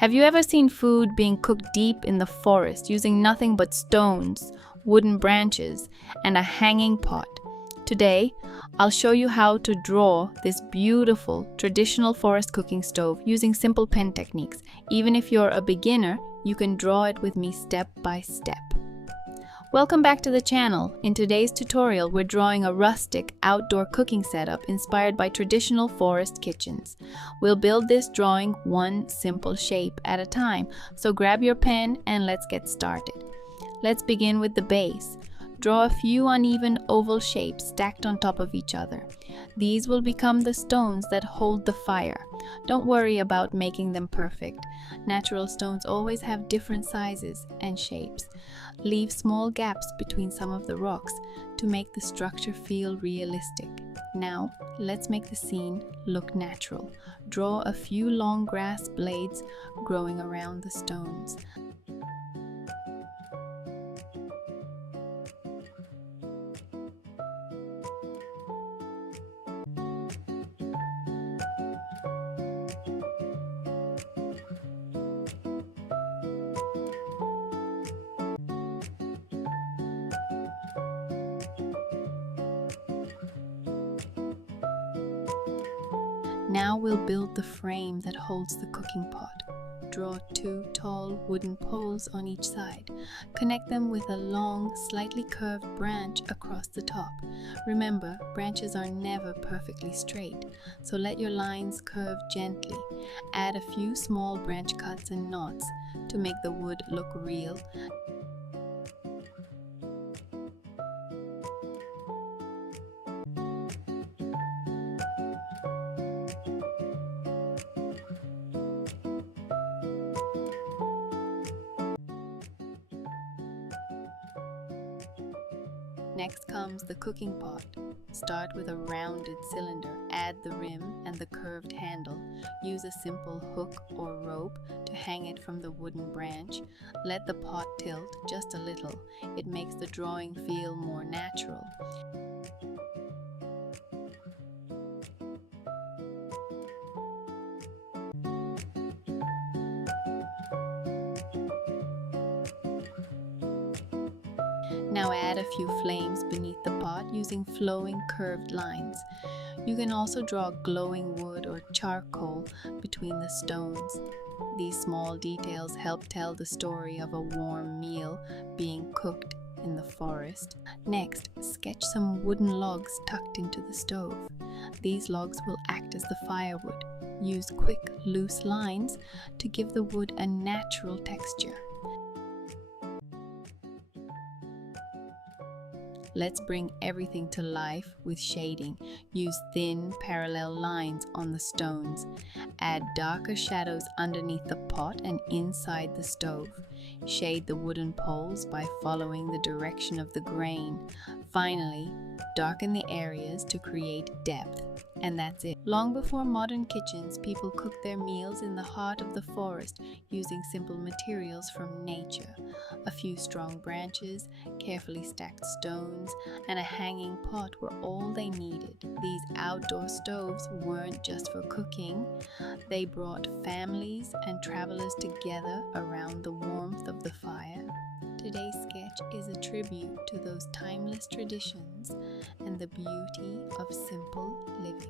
Have you ever seen food being cooked deep in the forest using nothing but stones, wooden branches, and a hanging pot? Today, I'll show you how to draw this beautiful traditional forest cooking stove using simple pen techniques. Even if you're a beginner, you can draw it with me step by step. Welcome back to the channel. In today's tutorial, we're drawing a rustic outdoor cooking setup inspired by traditional forest kitchens. We'll build this drawing one simple shape at a time, so grab your pen and let's get started. Let's begin with the base. Draw a few uneven oval shapes stacked on top of each other. These will become the stones that hold the fire. Don't worry about making them perfect. Natural stones always have different sizes and shapes. Leave small gaps between some of the rocks to make the structure feel realistic. Now, let's make the scene look natural. Draw a few long grass blades growing around the stones. Now we'll build the frame that holds the cooking pot. Draw 2 tall wooden poles on each side. Connect them with a long, slightly curved branch across the top. Remember, branches are never perfectly straight, so let your lines curve gently. Add a few small branch cuts and knots to make the wood look real. Next comes the cooking pot. Start with a rounded cylinder. Add the rim and the curved handle. Use a simple hook or rope to hang it from the wooden branch. Let the pot tilt just a little. It makes the drawing feel more natural. Now add a few flames beneath the pot using flowing curved lines. You can also draw glowing wood or charcoal between the stones. These small details help tell the story of a warm meal being cooked in the forest. Next, sketch some wooden logs tucked into the stove. These logs will act as the firewood. Use quick, loose lines to give the wood a natural texture. Let's bring everything to life with shading. Use thin, parallel lines on the stones. Add darker shadows underneath the pot and inside the stove. Shade the wooden poles by following the direction of the grain. Finally, darken the areas to create depth. And that's it. Long before modern kitchens, people cooked their meals in the heart of the forest using simple materials from nature. A few strong branches, carefully stacked stones, and a hanging pot were all they needed. These outdoor stoves weren't just for cooking. They brought families and travelers together around the warmth of the fire. Today's sketch is a tribute to those timeless traditions and the beauty of simple living.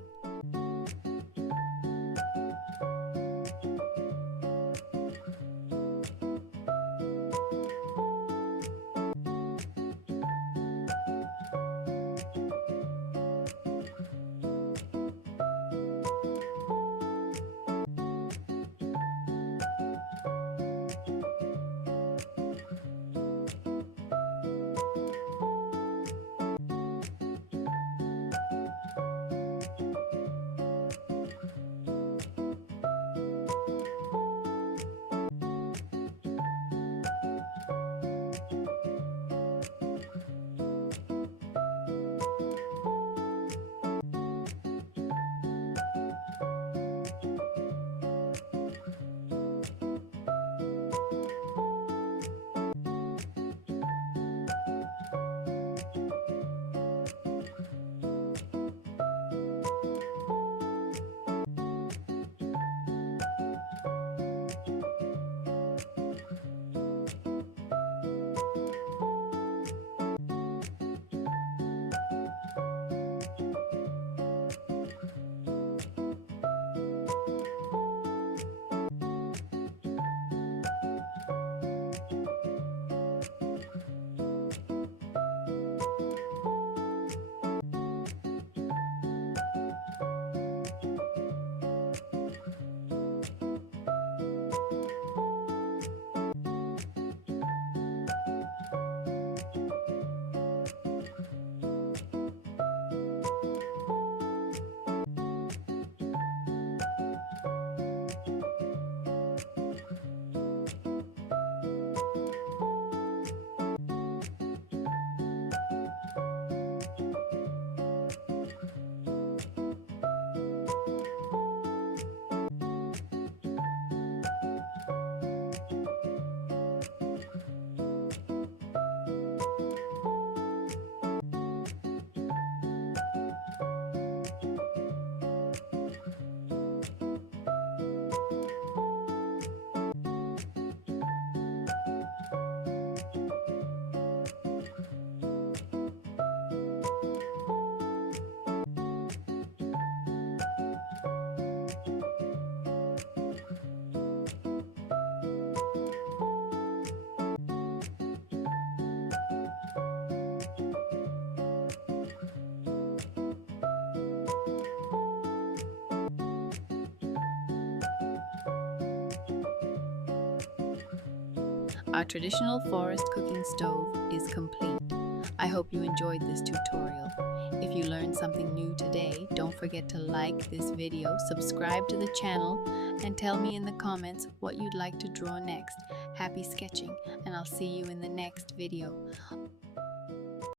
Our traditional forest cooking stove is complete. I hope you enjoyed this tutorial. If you learned something new today, don't forget to like this video, subscribe to the channel, and tell me in the comments what you'd like to draw next. Happy sketching, and I'll see you in the next video.